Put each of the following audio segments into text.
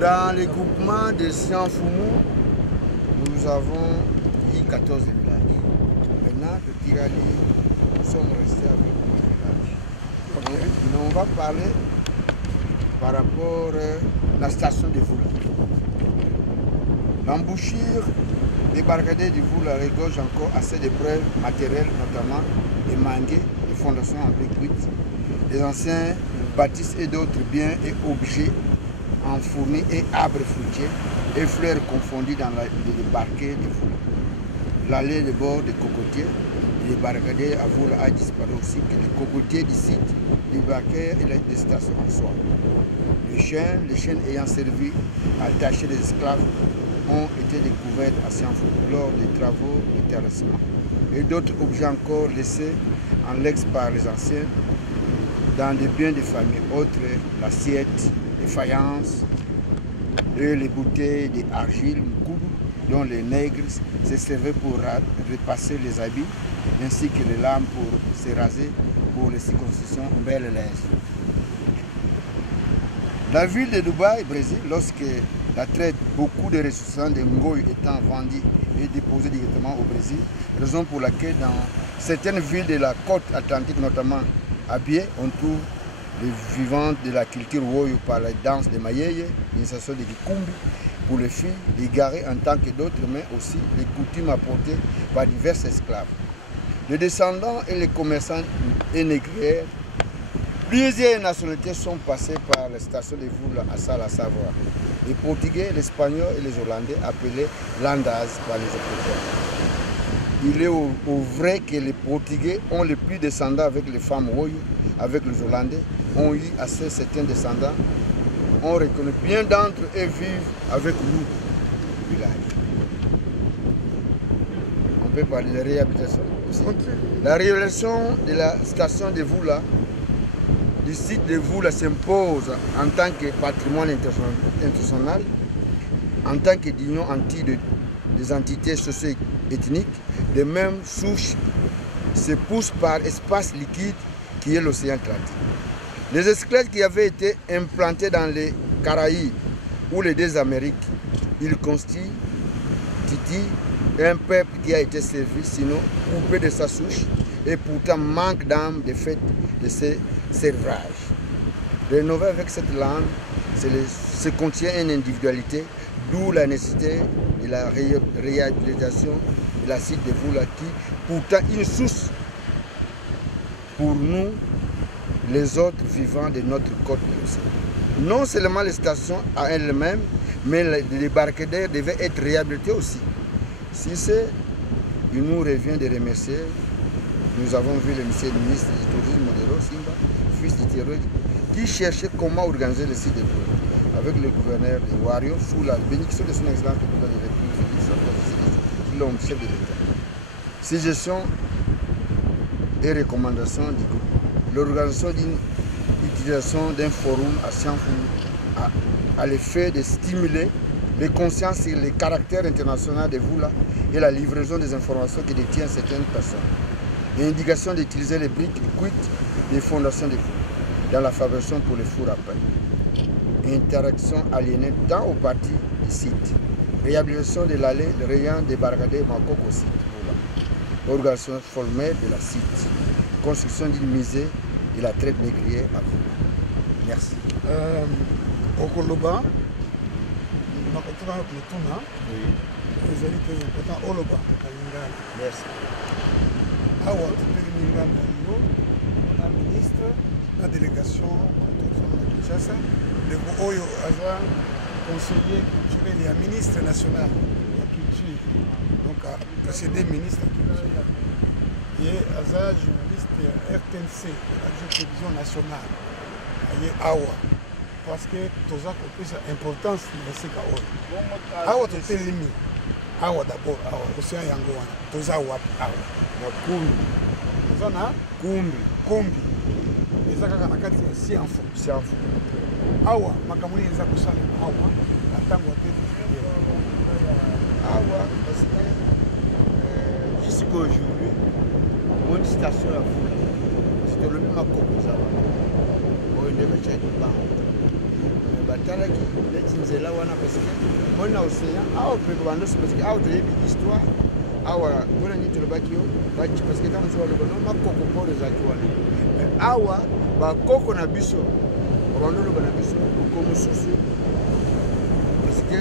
Dans les groupements de Sianfoumou, nous avons eu 14 villages. Maintenant, de Tirali, nous sommes restés avec 8 villages. Okay. On va parler par rapport à la station de Voula. L'embouchure des barricades de Voula regorge encore assez de preuves matérielles, notamment des manguets, des fondations en briques cuites, des anciens bâtisses et d'autres biens et objets en fournis et arbres fruitiers et fleurs confondues dans les barquets de Voula. L'allée de bord des cocotiers et les barricades à Voula a disparu aussi que les cocotiers du site, les barquets et les stations en soi. Les chaînes ayant servi à attacher les esclaves ont été découvertes à Sianfoumou lors des travaux de terrassement. Et d'autres objets encore laissés en legs par les anciens dans des biens de famille, autres l'assiette, les faïences et les bouteilles d'argile dont les nègres se servaient pour repasser les habits, ainsi que les lames pour se raser pour les circoncisions belles lèvres. La ville de Dubaï, Brésil, lorsque la traite, beaucoup de ressources de Ngoï étant vendus et déposés directement au Brésil, raison pour laquelle dans certaines villes de la côte atlantique, notamment à Bié, on trouve les vivants de la culture Woyo par la danse des Mayeye, l'initiation des Kikumbi pour les filles, les garés en tant que d'autres, mais aussi les coutumes apportées par divers esclaves. Les descendants et les commerçants et négrières, plusieurs nationalités sont passées par la station de Voula à Sala-Savoie. Les Portugais, les Espagnols et les Hollandais appelés Landaz par les Européens. Il est au vrai que les Portugais ont le plus descendants avec les femmes Woyo, avec les Hollandais ont eu assez certains descendants. On reconnaît bien d'entre eux et vivent avec nous, village. On peut parler de réhabilitation aussi. La réhabilitation de la station de Voula, du site de Voula s'impose en tant que patrimoine international, en tant que d'union des entités socio-ethniques, de même souche se poussent par espace liquide qui est l'océan Atlantique. Les esclaves qui avaient été implantés dans les Caraïbes ou les deux Amériques, ils constituent un peuple qui a été servi, sinon coupé de sa souche, et pourtant manque d'âme de fait de ses servages. Rénové avec cette langue, se contient une individualité, d'où la nécessité de la réhabilitation de la site de Voula qui, pourtant, une source pour nous, les autres vivants de notre côte de l'océan. Non seulement les stations à elles-mêmes, mais les barricades devaient être réhabilitées aussi. Si c'est, il nous revient de remercier. Nous avons vu le monsieur le ministre du Tourisme Modero Simba, fils du terroriste, qui cherchait comment organiser le site de Voula avec le gouverneur de Wario sous la bénédiction de son excellence le président de la République, l'homme chef de l'État. Suggestions et recommandations du groupe. L'organisation d'une utilisation d'un forum à Sianfoumou a l'effet de stimuler les consciences sur le caractère international de Voula et la livraison des informations que détiennent certaines personnes. L'indication d'utiliser les briques cuites des fondations de Voula dans la fabrication pour les fours à pain. Interaction aliénée tant au parti du site. Réhabilitation de l'allée, le rayon des barricades Makoko au site Voula. Organisation formelle de la site. Construction d'une musée et la traite négrière à Voula. Merci. Okoloba, nakotuna mutuna, ezali très important oloba kalingana. Merci. Awa tupeli mingana yo, na ministre, na délégation à Kinshasa, le Oyo aza conseiller culturel et ministre national de la culture, donc à précédé ministre de la culture. Il est journaliste RTNC, Radio Télévision Nationale. Il est Awa. Parce que tout ça plus importance de ce qu'il Awa tout est limité. Awa d'abord, Awa. Océan Yangoana. Tout ça wapi Awa. Na Kumbi. Tout ça na Kumbi. Kumbi. Les akaka na kati Sianfo. Sianfo. Awa makamuni les akusala Awa. La tango te. Awa parce que jusqu'aujourd'hui, une station à Voula, c'était le même accord que ça. On est déjà de batalaki neti nzela wana parce que mona océan awa pe bando parce que awa toyebi histoire awa mpona nini tolobaki yo parce que ntango mosusu baloba no makoko mpona ezalaki wana awa bakoko na biso babando oloba na biso oko mosusu parce que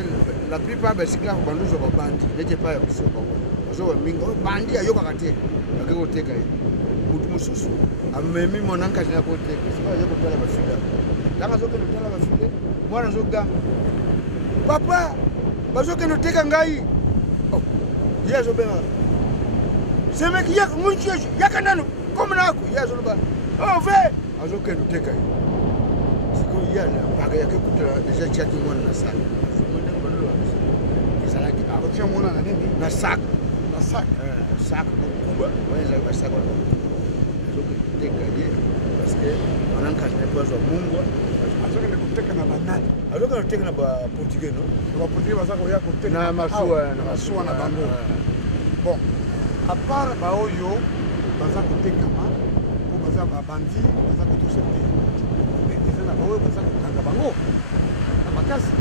la plupart basikla bando ozwa babandi neti epai ya biso babona bazoba mingi oyo bandi ayokaka te ake koteka ye mutu mosusu amemi monankasi na koteka siko aye kotala bafile ntango azokende otala bafile mwana azogamba papa bazokende oteka ngai ye azobenga semeki yaka ngonci yesu yaka nano komona ako ye azoloba ve azokende oteka ye siko ye mpaka yake kutala deja tiaki mwana na sala ezalaki akotia mwana na nini na sak sak kuba ezalaki basak wana azokende oteka ye parce que monankasi na po azwa mungwa azokende koteka na banani azokende koteka na baportugais no baportugais baza koya koteka na masuwa na bango bon à part baoyo baza kotekama po baza babandi baza kotosa te mais eza na baoyo baza kokanga bango na makasi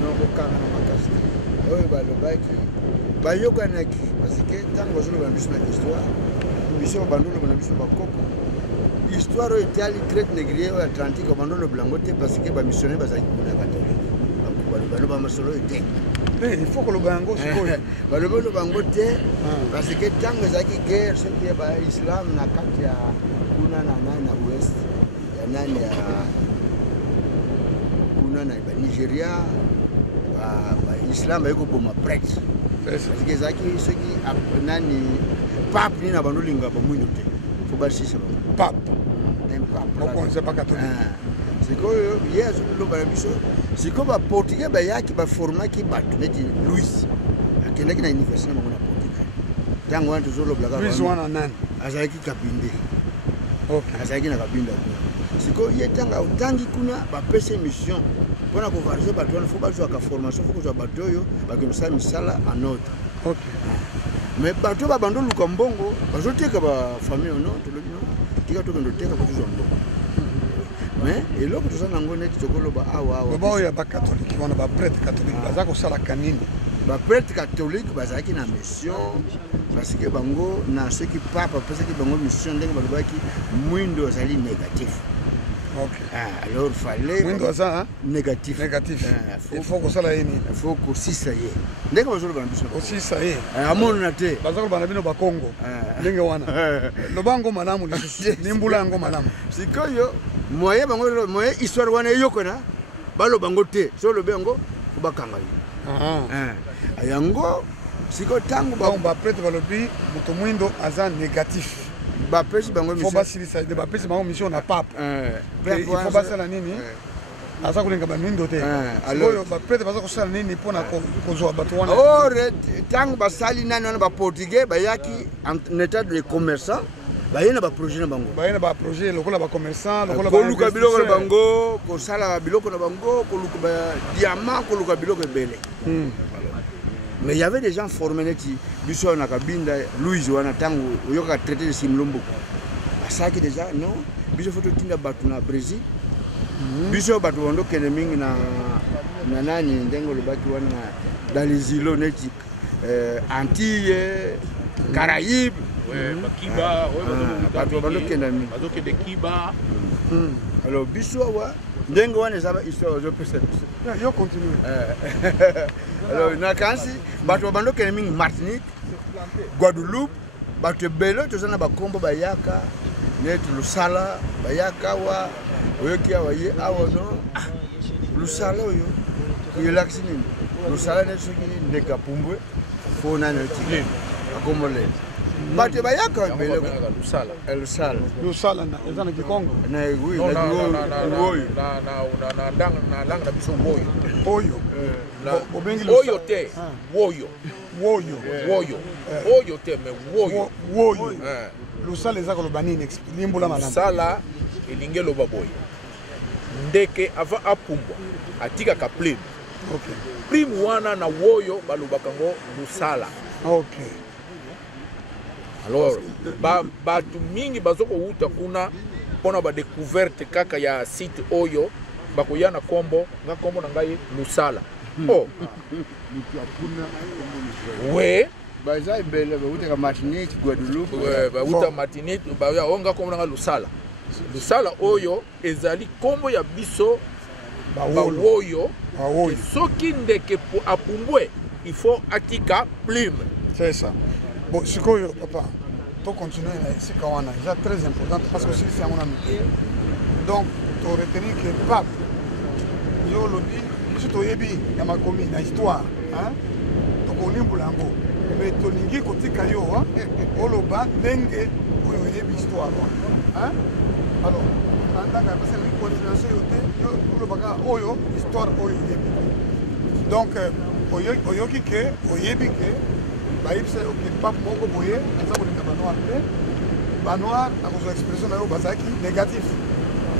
no kokanga na makasi te oyo balobaki bayokanaki parce que ntango bazoloba na biso na histoire biso babandi oloba na biso bakoko histoire oyo etali traite négrier oyo atlantique babandi olobela yango te parce que bamissionnaire bazalaki kuna catholique baloba masolo oyo te il faut koloba yango sikoyo baloba oloba yango te parce que ntango ezalaki guerre soki ya baislam na kati ya kuna na nani na ouest ya nani ya kuna na banigeria baislam baye koboma prêtre parce que ezalaki soki nani pape nini na bando olinga bamwindo te fo basisa pape mokonzi pa catholique sikoyo ye azoloba na biso sikoyo baportugais bayaki baformaki bato neti louis akendaki na université na bango na portugal ntango wana tozolobelaka wana nani azalaki kabinde azalaki na kabinde kuna sikoyo ye ntango otangi kuna bapesa émission mpona kovarge bato wana fo bazwaka formation fo kozwa bato oyo bakende kosala misala en ordre mais bato oyo babanda oluka mbongo bazoteka bafamille ono tolobi no tika tokende oteka po tozwa mbongo mais eloko toza nango neti tokoloba awa oyo ya bacatholike wana baprêtre catholique baza kosalaka nini baprêtre catholique bazalaki na mission parce que bango na soki papa apesaki bango mission ndenge balobaki mwindo azali négatif alors fallait mwindo aza négatif il faut kosala ye nini il faut kosisa ye ndenge bazoloba na biso kosisa ye amonana te baza koloba na bino bakongo ndenge wana loba yango malamu lisusu nimbula yango malamu sikoyo moye bango moye histoire wana eyokona baloba ngo te so lobe yango kobakanga ye yango siko ntango baprêtre balobi moto mwindo aza négatif bapesi bango mission basilisa de bapesi bango mission na pape il faut basala nini aza kolinga bamindo te oyo baprêtre baza kosala nini mpona kozwa bato wana ore ntango basali nani wana baportugais bayaki en état de commerçant baye na baprojet na bango baye na baprojet lokola bacommerçant lokola koluka biloko na bango kosala biloko na bango koluka badiamant koluka biloko ebele mais il y avait des gens formés neti biso na kabinda louise wana ntango oyokaka traité de simlombo basalaki déjà non biso fo totinda bato na brésil biso bato bandokende mingi na nani ndenge olobaki wana dans les îlots neti Antilles Caraïbes Bakiba bato bandokende mingi bazokende Kiba alors biso awa ndenge wana ezaba histoire ozopesa biso yo continue alors nakansi bato bandokende mingi Martinique Guadeloupe bato ebele toza na bakombo bayaka neti lusala bayaka awa oyoki awa ye awa no lusala oyo kuyelakisi nini lusala neti soki ndeka pumbwe fo nani oti akomole bato bayaka ebele lusala eza na kikongo na langa na biso oyo oyo te woyo te mais woyo lusala eza koloba nini limbola malamu lusala elingi eloba boye ndeke avant apumbwa atikaka prime prime wana na woyo balobaka ngo lusala alors bato mingi bazokouta kuna mpona badécouverte kaka ya site oyo bakoya na kombo nga kombo na ngai Lusala. Oh. Ouais. Baza ibele bauta Martinique, Guadeloupe. Ouais, bauta Martinique, baya onga kombo na Lusala. Lusala oyo ezali kombo ya biso bawoyo. Soki ndeke apumbwe, il faut atika plume. C'est ça. Bon, ce que papa, pour continuer, c'est déjà très important parce que c'est mon ami. Donc, tu retenir que pape, yo lobby, je te yebi, na makomi, na histoire, hein. Donc on est boulango. Mais tu lingi côté kayo, hein. Oloba, nenge, oyo yebi histoire, hein. Alors, en tant que parce que continuation yo oloba oyo histoire oyo yebi. Donc, oyo ki ke, oyebi ke. Baïbse ok pape moko boye aza kolinga banoir te banoir akozwa expression na yo bazalaki négatif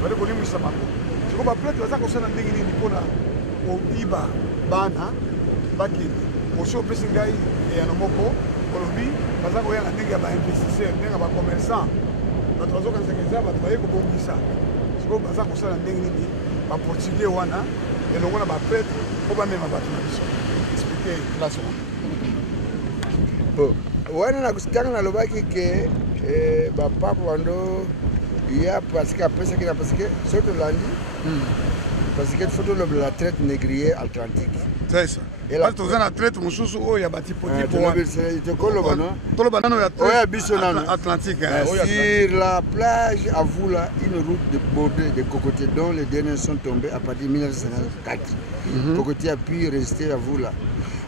bale kolimwisa bango siko baplete baza kosala ndenge nini mpona koyiba bana bakende osi opesi ngai eyano moko olobi baza koya na ndenge ya bainvestisseur ndenge ya bacommerçant bato bazokanisaka eza bato baye kobongisa siko baza kosala ndenge nini baportugais wana elongo na baprêtre mpo bamema bato na biso explike place wana. Wana na kusikanga na lobaki ke bapapa wando ya parce que après ça qui a parce que surtout lundi parce que photo la traite négrière atlantique. C'est ça. Et là tu as la traite mususu o ya batipo tipo wana. C'est kolo bana. Tolo bana ya traite. Ouais bisonano atlantique. Sur la plage à Voula une route de bordée de cocotiers dont les derniers sont tombés à partir de 1954. Cocotiers a pu rester à Voula.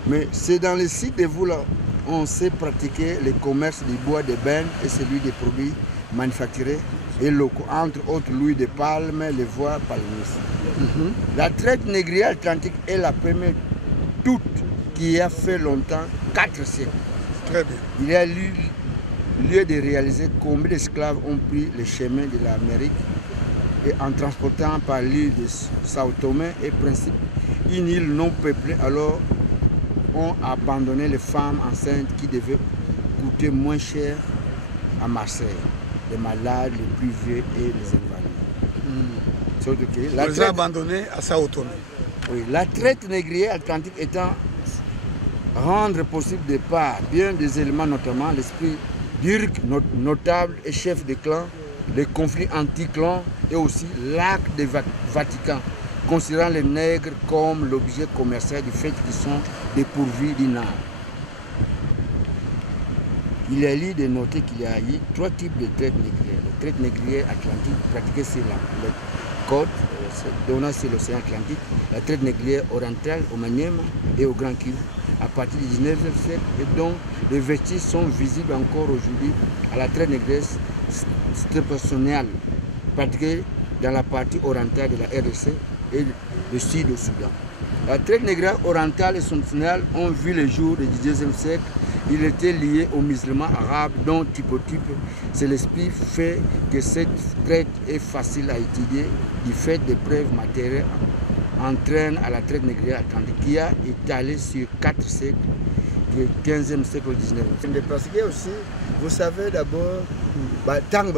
Mais c'est dans le site de Voula on sait pratiquer le commerce du bois de benne et celui des produits manufacturés et locaux, entre autres l'huile de palme, les voies palmistes. La traite négrière atlantique est la première toute qui a fait longtemps 4 siècles. Très bien. Il y a lieu de réaliser combien d'esclaves ont pris le chemin de l'Amérique et en transportant par l'île de Sao Tomé et Principe, une île non peuplée alors ont abandonné les femmes enceintes qui devaient coûter moins cher à Marseille, les malades, les plus vieux et les invalides. La traite abandonnée à Sao Tomé. Oui, la traite négrière atlantique étant rendre possible de part bien des éléments, notamment l'esprit d'Urk, notable et chef de clan, les conflits anti-clans et aussi l'acte du Vatican, considérant les nègres comme l'objet commercial du fait qu'ils sont dépourvus d'une âme. Il est lieu de noter qu'il y a eu 3 types de traite négrière. La traite négrière atlantique pratiquée sur la côte, donnant sur l'océan Atlantique, la traite négrière orientale au Maniema et au Grand Kivu à partir du 19e siècle et dont les vestiges sont visibles encore aujourd'hui à la traite négrière septentrionale pratiquée dans la partie orientale de la RDC et le sud au Soudan. La traite négrière orientale et septentrionale ont vu le jour du XIXe siècle. Il était lié aux musulmans arabes dont typotype, c'est l'esprit fait que cette traite est facile à étudier du fait des preuves matérielles entraîne à la traite négrière atlantique qui a étalé sur 4 siècles, du 15e siècle au 19e. Parce que aussi, vous savez d'abord, tant que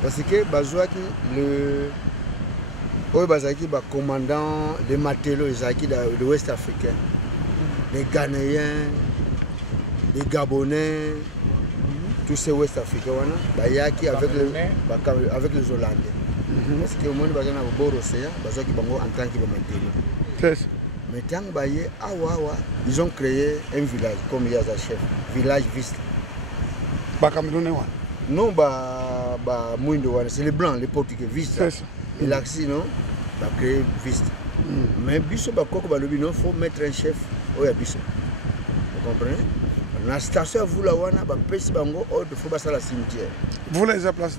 parce que Bazouaki, le commandant des matelots de l'Ouest africain, les Ghanéens, les Gabonais, tous ces Ouest africains, avec les Hollandais. Parce que au monde, ils ont un océan, en tant que mais tant ils ont créé un village comme Yaza Chef, village Viste. Non, c'est les Blancs, les Portugais, Viste. Et là, sinon, ils ont créé Viste. Mais Bisso, il faut mettre un chef au Bisso. Vous comprenez? La station Voulawana, il faut passer à la cimetière. Vous les avez placés?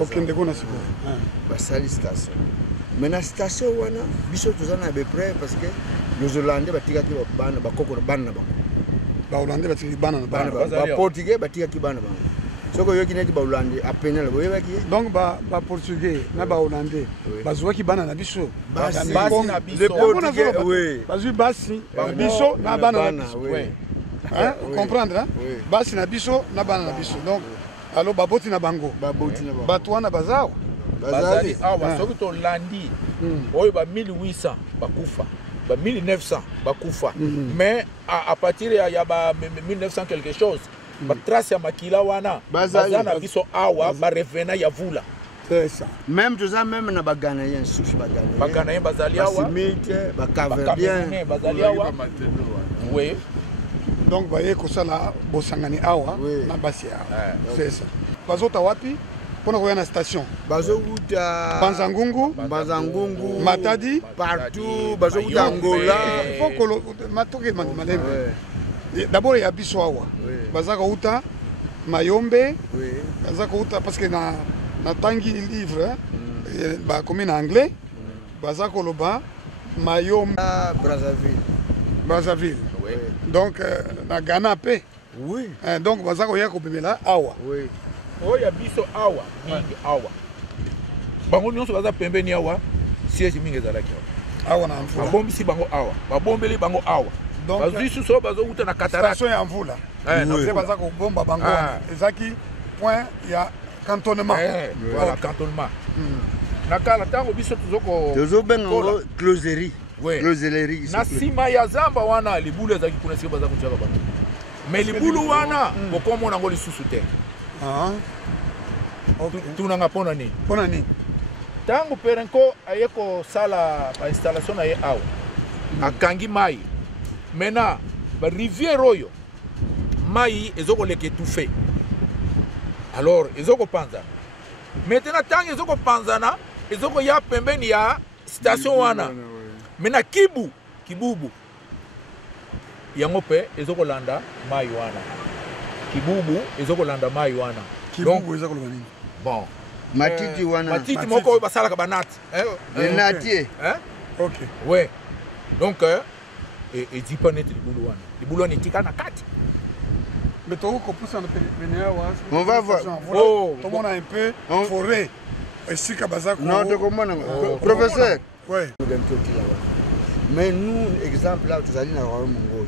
Ok, c'est la station. Mais la station, il faut près parce que les Hollandais ont tiré les Hollandais ont tiré les Portugais ont tiré les donc les Portugais, les Hollandais, ils ont tiré les biso. Les Portugais, oui. Biso, vous comprenez? Basi na biso na bana na biso. Donc alors baboti na bango. Batwana bazao. bazali awa soki tolandi oyo ba 1800 bakufa ba 1900 bakufa mais à partir ya ba 1900 quelque chose ba trace ya makila wana bazana biso awa ba revena ya vula. C'est ça. Même tout ça, même na baganayen souche baganayen. Baganayen bazali awa. Basimite, bakaverien. Bazali awa. Oui. Donc voyez que ça là bosangani awa na basi awa. C'est ça. Bazota wapi? Pona koya na station. Bazokuta Banzangungu, Matadi, partout, bazokuta Angola. Fokolo matoke malembe. D'abord il y a biso awa. Bazaka uta Mayombe. Bazaka uta parce que na tangi livre bah comme en anglais bazako loba Mayombe Brazzaville donc na Ghana pe donc bazako ya ko bemela awa oya biso awa mingi awa bango nyonso baza pembeni awa siège mingi ezalaki awa na mvula babombisi bango awa babombeli bango awa bazusu so bazokuta na cataracte station ya mvula na bazako bomba bango ezaki point ya cantonnement. Voilà, cantonnement. Nakala tango biso tozobenga closerie. Closerie. Na sima ya zamba wana libulu ezaki kuna sika baza kuchaka bantu. Mais libulu wana bokomo nango lisusu te. Tunanga pona ni. Pona ni. Tango perenko ayeko sala ba installation na ye awa. Akangi mai. Mena ba rivière oyo mai ezoko leke étouffé. Alors, ezoko panza. Maintenant, tant ezoko panzana, ezoko ya pembeni ya station wana. Mena kibubu. Yango pe ezoko landa mai wana. Kibubu ezoko landa mai wana. Kibubu ezoko landa nini? Bon. Matiti wana. Matiti moko basala ka banati. Natier. OK. Ouais. Donc et dit pas net libulu wana. Libulu wana tika na kati. Mais tu on va voir. Oh, tout le monde a un peu forêt. Ici, Kabazako. Non, professeur. Oui. Mais nous, exemple là, tu as dit dans le royaume Mongoyo.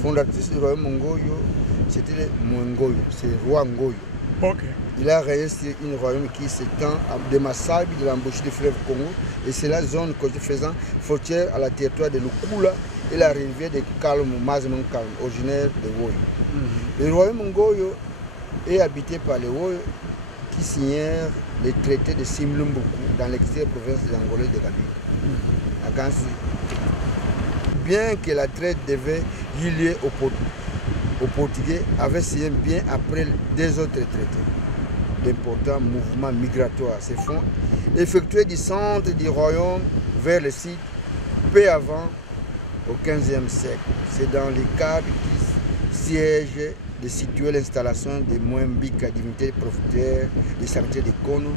Fondatrice du royaume Mongoyo, c'était le Mongoyo, c'est le roi Ngoyo. Ok. Il a réussi un royaume qui s'étend de Massabi, de l'embouchure du fleuve Congo, et c'est la zone côté faisant frontière à la territoire de Lukula et la rivière de Kalmu, Mazemon Kalmu, originaire de Woyo. Le royaume Ngoyo est habité par les Woyo qui signèrent les traités de Simlumbuku dans l'extérieure province de l'Angolais de Gabi. À Gansi. Bien que la traite devait y lier aux Portugais, avait signé bien après des autres traités. D'importants mouvements migratoires se font effectués du centre du royaume vers le sud, peu avant, au XVe siècle. C'est dans le cadre qui siège de situer l'installation des Mwembika, divinité profiteurs des sanctuaires de Kono.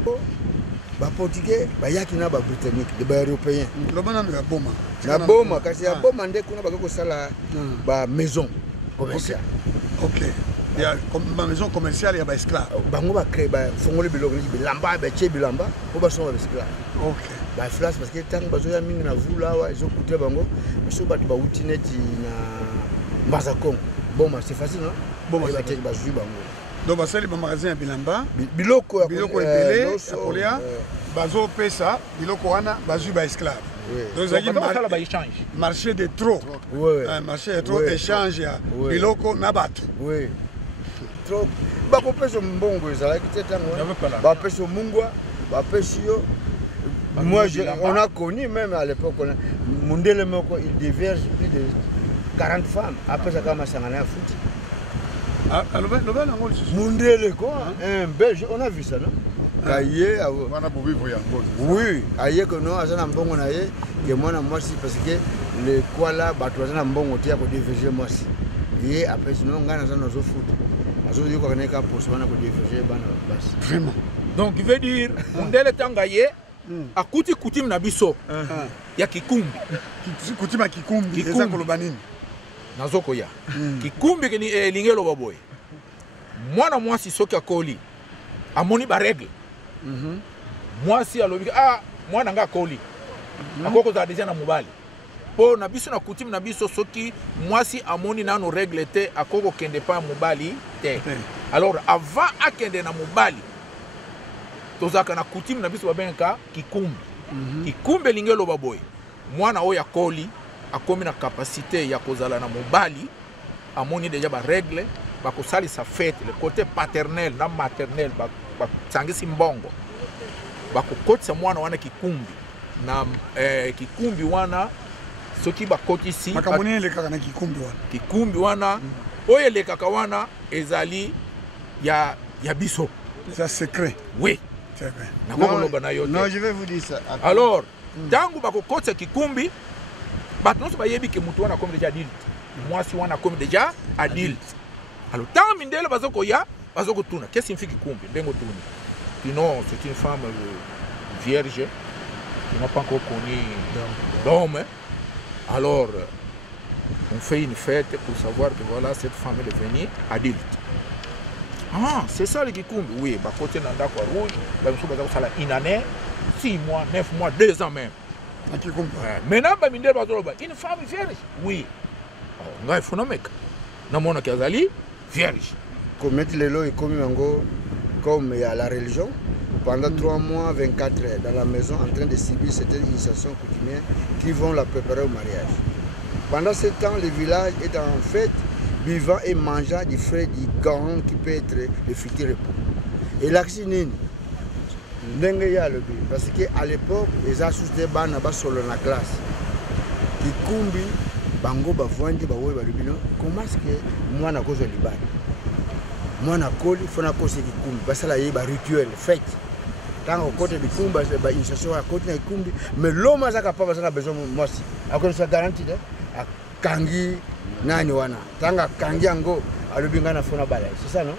Les Portugais, les Britanniques, les Européens. La Boma, parce que la Boma, c'est une maison commerciale. Ok. Il y a une maison commerciale, il y a des esclaves. Bango va créer fongole biloko bilamba ba che bilamba ko ba so ba esclave. OK. Ba flash parce que tant bazo ya mingi na vula wa izo kutre bango so ba ba utineti na Mbazakong. Bon c'est facile non? Bon ba te ba zu bango. Donc ba sali ba magasin ya bilamba biloko ebele akolia bazo pesa biloko wana ba zu ba esclave. Donc ça échange. Marché de trop. Oui. Un marché de trop échange ya biloko na bato. Oui. Trop. Bakopesa mbongo ezalaki te tango. Bapesa mungwa, bapesa yo. Moi on a connu même à l'époque Mundele moko il diverge plus de 40 femmes après ça kama sangana ya foot. Ah, Mundele quoi, un belge, on a vu ça non? Kaye wana bobivo ya ngozi. Oui, aye que non azana mbongo na ye que moi si parce que le quoi là bato azana mbongo tia ko diverger moi si. Et après sinon ngana azana zo foot. Vraiment. Donc il veut dire Mundele Tangaye a kuti kutim na biso ya kikumbi. Kutima kikumbi eza koloba nini? Nazoko ya. Kikumbi ke ni lingelo baboy. Mwana mwasi soki akoli amoni ba règle. Mwasi alobi mwana nga akoli. Akoko za deja na mobali. Po na biso na coutume na biso soki mwasi amoni nano règle te akoko kende pa mobali te. Alors avant akende na mobali tozalaka na coutume na biso babengaka kikumbi. Kikumbi elingi eloba boye mwana oyo akoli akomi na capacité ya kozala na mobali amoni deja barègle bakosalisa fete le côté paternel na maternel basangisi mbongo bakokotisa mwana wana kikumbi na kikumbi wana soki bakotisi makambo nini elekaka na kikumbi wana kikumbi wana oyo elekaka wana ezali ya biso c'est secret. Oui. C'est bien. Non, je vais vous dire ça. Après. Alors, tangu bakokotisa kikumbi bato nyonso bayebi ke mutu wana akomi déjà adulte mwasi wana akomi déjà adulte. Alors tant mindele bazokoya bazokotuna qu'est-ce que signifie kikumbi ndenge otuni sinon c'est une femme vierge qui n'a pas encore connu d'homme. Alors on fait une fête pour savoir que voilà cette femme est devenue adulte. Ah, c'est ça le kikumbi. Oui, bah côté nanda quoi rouge, bah monsieur baza sala une année, 6 mois, 9 mois, 2 ans même. Ah, kikumbi. Maintenant bah mindele bazoloba une femme vierge. Oui. Ngai phénomène. Na mona kazali vierge. Commettre les lois et comme il y a la religion pendant 3 mois 24 heures dans la maison en train de subir certaines initiations coutumières qui vont la préparer au mariage. Pendant ce temps, le village est en fête, vivant et mangeant du frais du gant qui peut être le futur époux. Et l'accident, parce qu'à l'époque, les associés bana solo na classe. Kikumbi, bango bavandi bawe balubino. Comment est-ce que moi na cause libane? Moi na koli, faut na cause kikumbi. Parce que là il y a rituel, fête. Tant au côté du kumba, c'est une initiation à côté du kumbi. Mais l'homme a capable de besoin moi aussi. À cause de sa garantie, à kangi nani wana. Tanga kangi ango, à l'ubingana fona balaye. C'est ça non?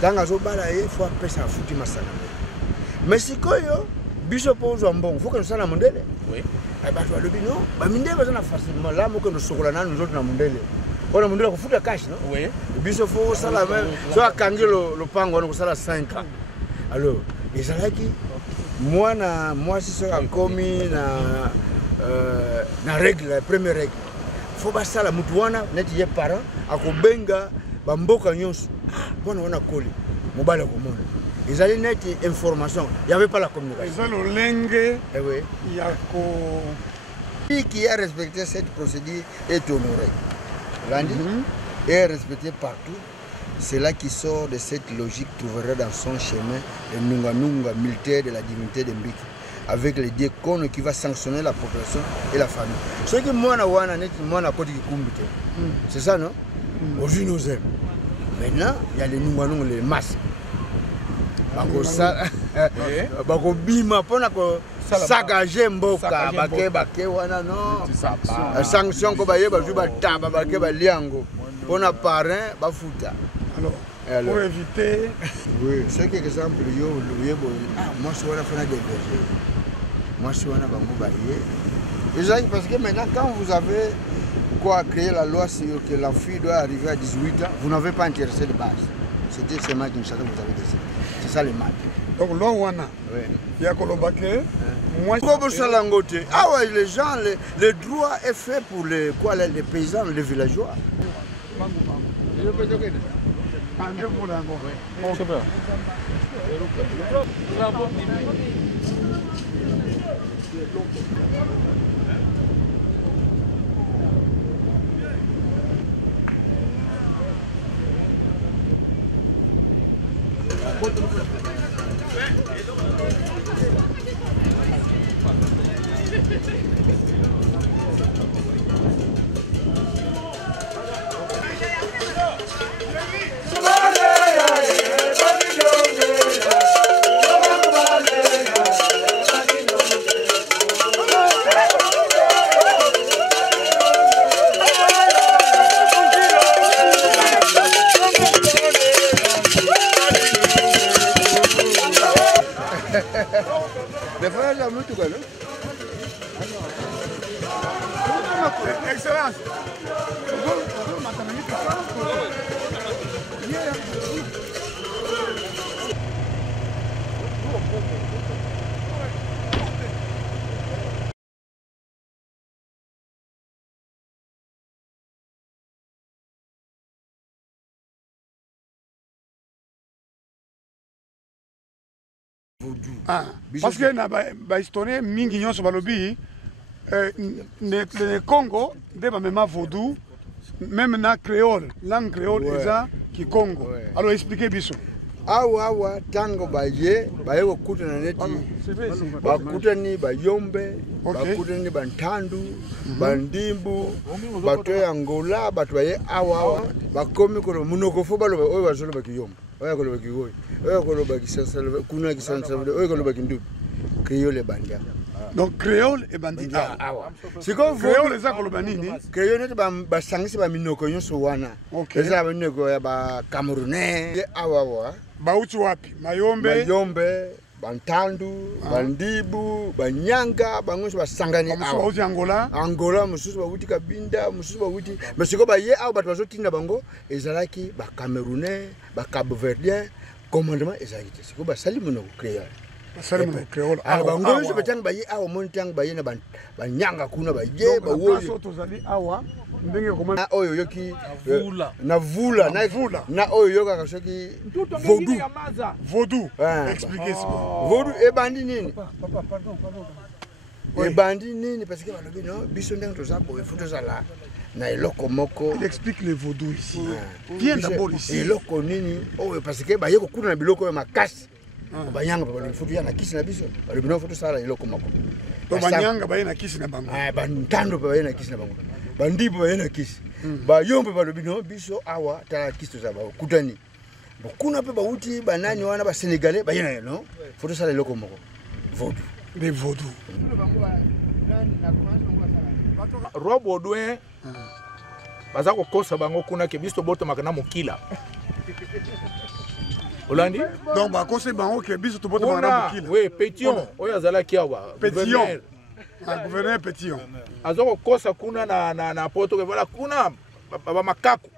Tanga zo balaye, faut appeler ça foutu masana. Mais si quoi yo, biso pose un bon, faut que nous soyons na mondele. Oui. Eh ben toi l'ubino, bah minde besoin facilement là, moi que nous sokola na nous autres na mondele. On a mondele ko foutu cash non? Oui. Biso faut ça la même. Soit kangi le pango on ça la 5 ans. Alors ezalaki moi si soki akomi na règle la première règle faut basala mutu wana neti ye parent akobenga bamboka nyonso wana wana koli mobali akomona ezali neti information il y avait pas la communication qui a respecté cette procédure est honoré est respecté partout. C'est là qui sort de cette logique trouverait dans son chemin le Nunga militaire de la divinité de Mbiki, avec les diacones qui va sanctionner la population et la famille. Ce qui moi na côté qui kumbite. C'est ça non? Aujourd'hui nous aime. Maintenant, il y a les Nunga les masques. Bako ça bako bima pona ko sagager mboka bake wana non. Sanction ko baye ba juba taba bake ba liango. Pona parrain ba futa. Alors, pour éviter... Oui, c'est que exemple, moi je suis un des bergers. Moi je suis un bango. Parce que maintenant, quand vous avez créé la loi sur que la fille doit arriver à 18 ans, vous n'avez pas intéressé de base. C'était seulement d'une chose que vous avez décidé. C'est ça le mal. Donc, loi wana, il y a Kolobake. Moi, ah ouais, les gens, le droit est fait pour les paysans, les villageois. Ah, parce que na ba historien mingi nyonso balobi le Congo de ba mema vaudou même na créole langue créole eza ki Congo. Alors expliquez biso. Awa tango baye kokutana neti bakutani bayombe bakutani bantandu bandimbu bato ya Angola bato baye awa bakomi ko munoko fo balo oyo bazolo bakiyombe oyo ko bakigoyi oyo ko bakisasa kuna kisansa oyo ko bakindu créole bandia. Donc créole et bandit awa siko créole eza ko banini créole neti ba sangisi ba minoko nyonso wana eza ba minoko ya ba camerounais awa bauti wapi mayombe bantandu bandibu banyanga bango basangani awa bauti Angola mususu bauti kabinda mususu bauti mesiko baye awa bato bazotinda bango ezalaki ba camerounais ba cabo-verdien commandement ezalaki siko basali muno créole créole bango so betang baye awa montang baye na banyanga kuna baye bawoyo tozali awa ndenge komanda oyo yoki na vula na oyo yoka kasoki vaudou expliquez ça vaudou e bandi nini pardon e bandi nini parce que balobi no biso ndenge tozabo efuto zala na eloko moko il explique le vaudou ici viens d'abord ici eloko nini oyo parce que baye kokuna na biloko ya makasi banyanga balobi futu ya na kisi na biso balobi no futo sala eloko moko to banyanga baye na kisi na bango bantando baye na kisi na bango bandibu bayena kisi bayombe balobi no biso awa tala kisi za bakutani bokuna pe bauti banani wana ba sénégalais bayena no foto sala eloko moko vaudou des vaudou Roi Baudouin baza kokosa bango kuna ke biso boto makana mokila Olandi donc bakosa bango ke biso to boto makana mokila oui Pétion oyo azalaki awa Pétion gouverneur Pétion azoko kosa kuna na poto ke voilà kuna ba makako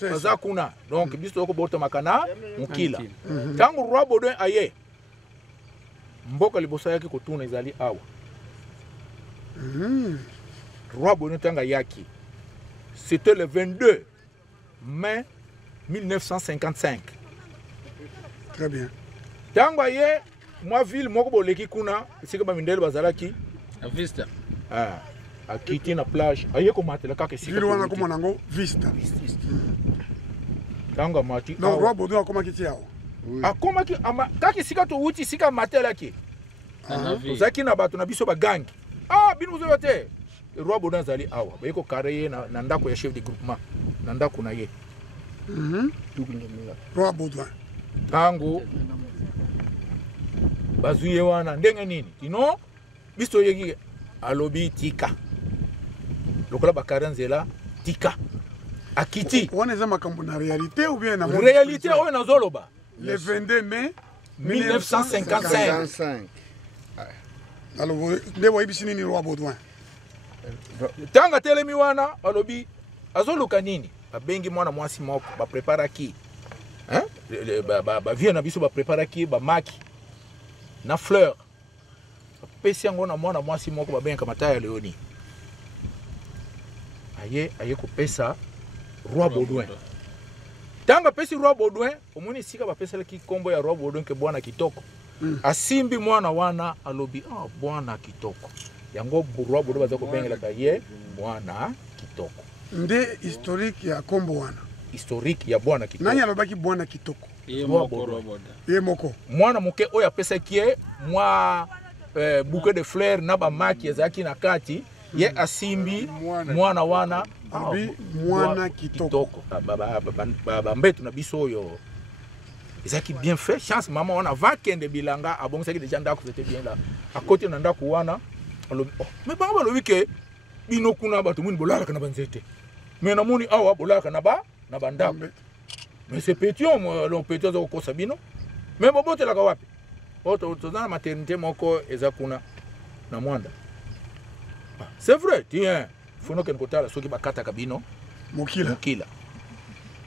baza kuna donc biso ko boto makana mokila tango Roi Baudouin aye mboka libosa yake kotuna ezali awa Roi Baudouin tanga yaki c'était le 22 mai 1955 très bien tango aye moi ville moko boleki kuna sika ba mindele bazalaki Vista. A quitté la plage. Aïe comme matela kaka sika. Ville wana comme nango Vista. Tanga mati. Non, Roi Baudouin a comment kiti yao. A comment ki ama kaka sika to wuti sika matela ki. Ozaki na bato na biso ba gang. Binu zo yote. Roi Baudouin zali awa. Ba yeko carré na ndako ya chef de groupement. Na ndako na ye. Roi Baudouin. Tango bazuye wana ndenge nini? Tino biso yeki alobi tika lokola bakaranzela tika akiti wana eza makambo na réalité ou bien na réalité oyo nazoloba le 22 mai 1955 alors nde boyebisi nini Roi Baudouin tanga telemi wana alobi azoluka nini babengi mwana mwasi moko bapreparaki bavie na biso bapreparaki bamaki na fleur pesi yango na mwana mwasi moko babenga mataya Leoni aye ko pesa Roi Baudouin tanga pesi Roi Baudouin omoni sika bapesa laki kombo ya Roi Baudouin ke bwana kitoko asimbi mwana wana alobi bwana kitoko yango Roi Baudouin baza ko bengela ka ye bwana kitoko nde historique ya kombo wana historique ya bwana kitoko nani alobaki bwana kitoko ye moko mwana moke oyo apesaki ye mwa bouquet de fleurs na ba maki ezaki na kati ye asimbi mwana wana mwana kitoko ba mbetu na biso oyo ezaki bien fait chance maman wana vakende bilanga abongisaki déjà ndako c'était bien là à côté na ndako wana mais ba balobi ke bino kuna bato muni bolaka na banzete mais na muni awa bolaka na bandako mais c'est Pétion l'on Pétion zo ko sabino mais bobote la wapi tozana maternité moko eza kuna na mwanda c'est vrai tiens fono ken kotala soki bakata kabino mokila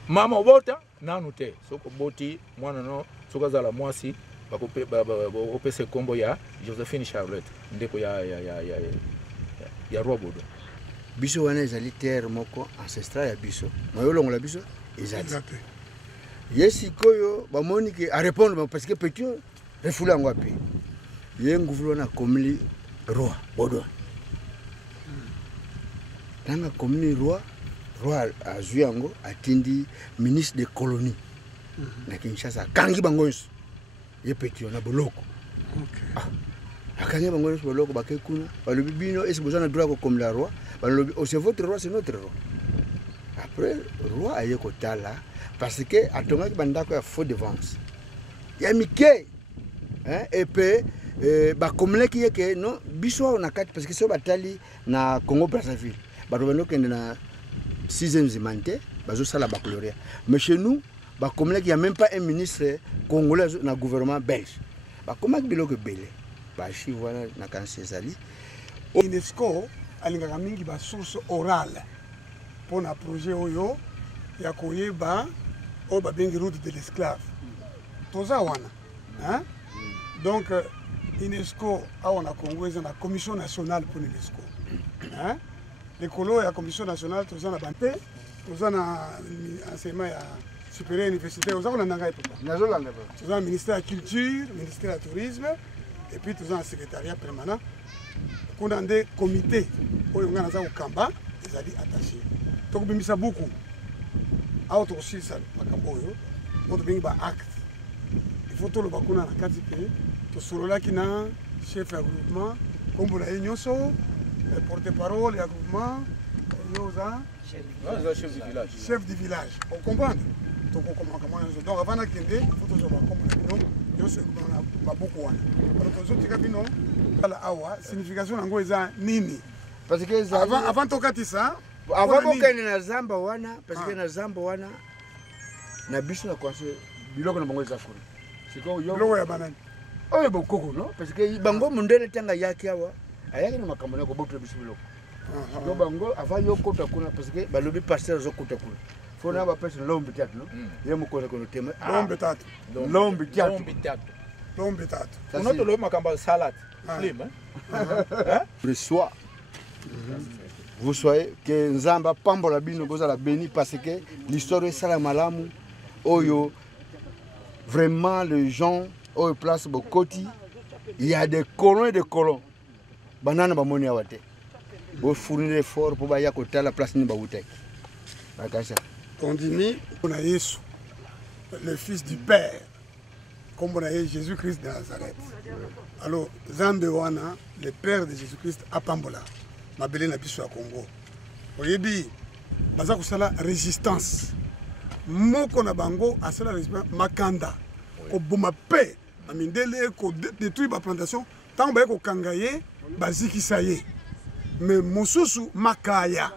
mama obota nanu te soko boti mwana no soka zala mwasi bakopesa kombo ya Josephine Charlotte ndeko ya Roi Baudouin biso wana ezali terre moko ancestral ya biso mayolongo la biso ezali yesikoyo bamoni ke a répondre parce que Pétion refoulé yango ape ye nguvulu wana akomeli roi Baudouin ntango akomeli roi azwi yango atindi ministre de colonie na Kinshasa akangi bango nyonso ye petio na boloko akangi bango nyonso boloko bake kuna balobi bino esi boza na droit kokomela roi balobi c'est votre roi c'est notre roi après roi aye kotala parce que atongaki bandako ya faux devance ya mike et puis bakomelaki ye ke non biso awa na kati parce que so batali na Congo Brazzaville bato bandokende na 6e zimante bazosala baccoloria mais chez nous bakomelaki il n'y a même pas un ministre congolais dans le gouvernement belge bakomaki biloko ebele baarchive wana na kanisi ezali UNESCO alingaka mingi basource orale mpona projet oyo ya koyeba oyo babengi route de l'esclave toza wana donc UNESCO awa na Congo eza na commission nationale pour l'UNESCO likolo ya commission nationale toza na bampe toza na enseignement ya supérieur universitaire oza kolanda ngai papa nazolanda toza na ministère ya culture ministère ya tourisme et puis toza na secrétariat permanent kuna nde comité oyo ngai naza kokamba ezali attaché tokobimisa buku awa tokosilisa makambo oyo po tobengi baacte il faut toloba kuna na kati mpe tosololaki na chef ya groupement kombo na ye nyonso porte parole ya groupement yo oza chef du village ocomprendre tokokomaka mwana nyonso donc avant nakende il faut tozwa bakombo na bino nyonso ekobana babuku wana ono tozotika bino tala awa signification yango eza nini parce que avant tokatisa avant kokende na zamba wana parce que na zamba wana na biso na conseil biloko na bango eza kuna sikoyo biloko ya banani oyo bokoko no parce que bango mundele tanga yaki awa ayaki na makambo na kobotela biso biloko sikoyo bango avant yo kota kuna parce que balobi parcelle zokota kuna faut na bapesa lombe tatu no ye mokoza kono tema lombe tatu unoto lo makambo salade slim le soir vous soyez que nzamba pambola bino bozala béni parce que l'histoire est sala malamu oyo vraiment les gens oyo place bokoti il y a des colons et des colons banana bamoni awate bo fournir effort pour baya kotala place ni bawutai bakasha on dit on a Yesu le fils du père comme on a Jésus-Christ de Nazareth alors Zambe wana le père de Jésus-Christ à Pambola mabele na biso ya Congo oyebi baza kosala résistance moko na bango asala résistance makanda koboma pe amindele ko détruire ba plantation tant ba ko kangaye bazikisa ye mais mosusu makaya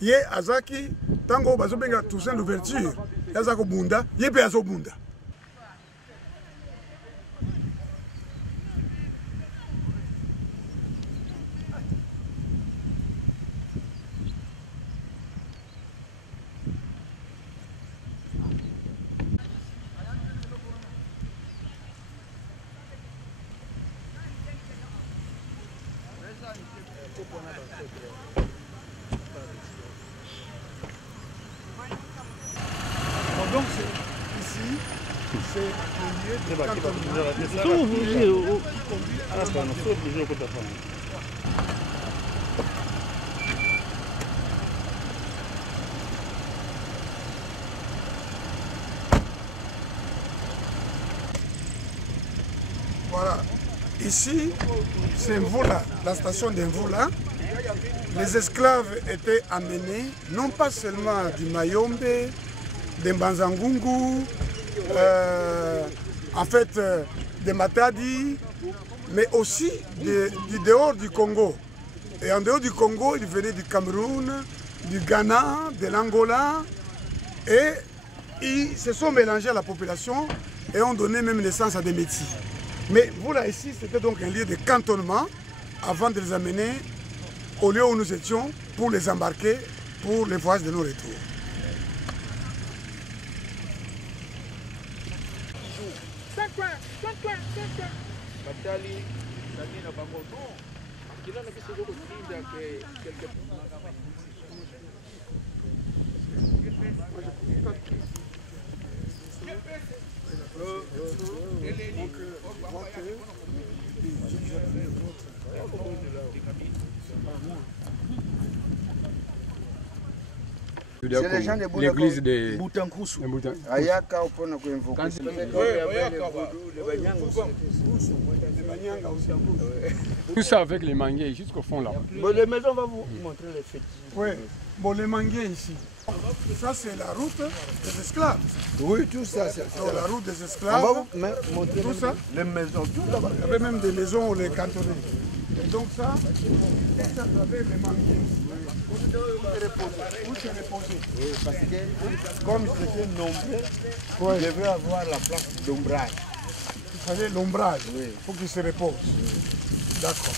ye azaki tango bazobenga Toussaint l'ouverture yazako bunda ye pe azobunda donc ici, c'est le lieu de voilà, ici, c'est Mvoula, la station d'Mvoula. Les esclaves étaient amenés, non pas seulement du Mayombe, des Mbanzangungu, en fait des Matadi, mais aussi du dehors du Congo. Et en dehors du Congo, ils venaient du Cameroun, du Ghana, de l'Angola, et ils se sont mélangés à la population et ont donné même naissance à des métis. Mais voilà, ici, c'était donc un lieu de cantonnement avant de les amener au lieu où nous étions pour les embarquer pour les voyages de nos retours. C'est les gens de l'église de Boutankusu. Ayaka opona kuinvoquer. Tout ça avec les manguiers jusqu'au fond là. Bon, les maisons vont vous montrer les fêtes. Oui, bon, les manguiers ici. Ça, c'est la route des esclaves. Oui, tout ça, c'est Donc, la route des on esclaves. va vous montrer Tout ça. les maisons, tout là-bas. Il y avait même des maisons où les cantonnés. Et donc ça, c'est à travers les manguiers. Où se reposer. Oui, parce que comme c'était nombreux, il devait avoir la place d'ombrage. Il fallait l'ombrage Oui. pour qu'ils se reposent. D'accord.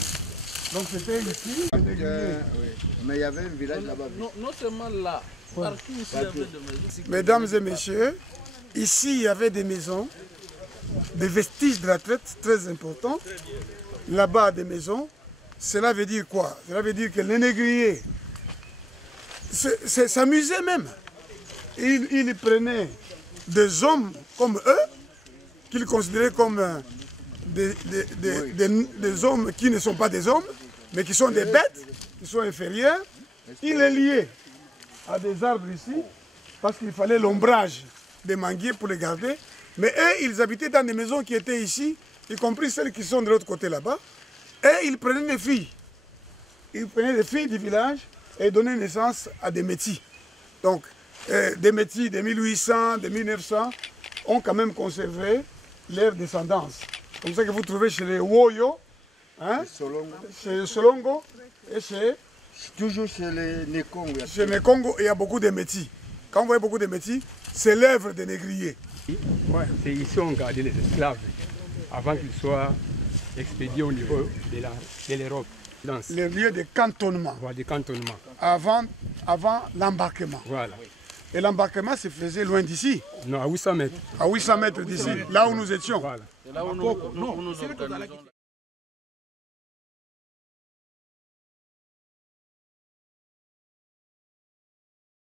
Donc c'était ici. Oui. Mais il y avait un village là-bas. Non seulement là, partout ici, il y avait des maisons. Mesdames et messieurs, ici il y avait des maisons, des vestiges de la traite très importants. Là-bas des maisons. Cela veut dire quoi? Cela veut dire que les négriers s'amusaient même. Ils prenaient des hommes comme eux, qu'ils considéraient comme des hommes qui ne sont pas des hommes, mais qui sont des bêtes, qui sont inférieurs. Ils les liaient à des arbres ici, parce qu'il fallait l'ombrage des manguiers pour les garder. Mais eux, ils habitaient dans des maisons qui étaient ici, y compris celles qui sont de l'autre côté là-bas. Et ils prenaient des filles. Ils prenaient des filles du village et donnaient naissance à des métis. Donc, des métis de 1800, de 1900 ont quand même conservé leur descendance. Comme ça que vous trouvez chez les Woyo, hein, chez les Solongo et Toujours chez les Nekongo. chez les Congo, il y a beaucoup de métis. Quand vous voyez beaucoup de métis, c'est l'œuvre des négriers. Ouais, c'est ici on gardait les esclaves avant qu'ils soient expédiés au niveau de l'Europe. Les lieux de cantonnement. Voilà, des cantonnements. Avant l'embarquement. Voilà. Et l'embarquement se faisait loin d'ici, Non, à 800 mètres. à 800 mètres d'ici, là où nous étions. Voilà. C'est là où nous organisons.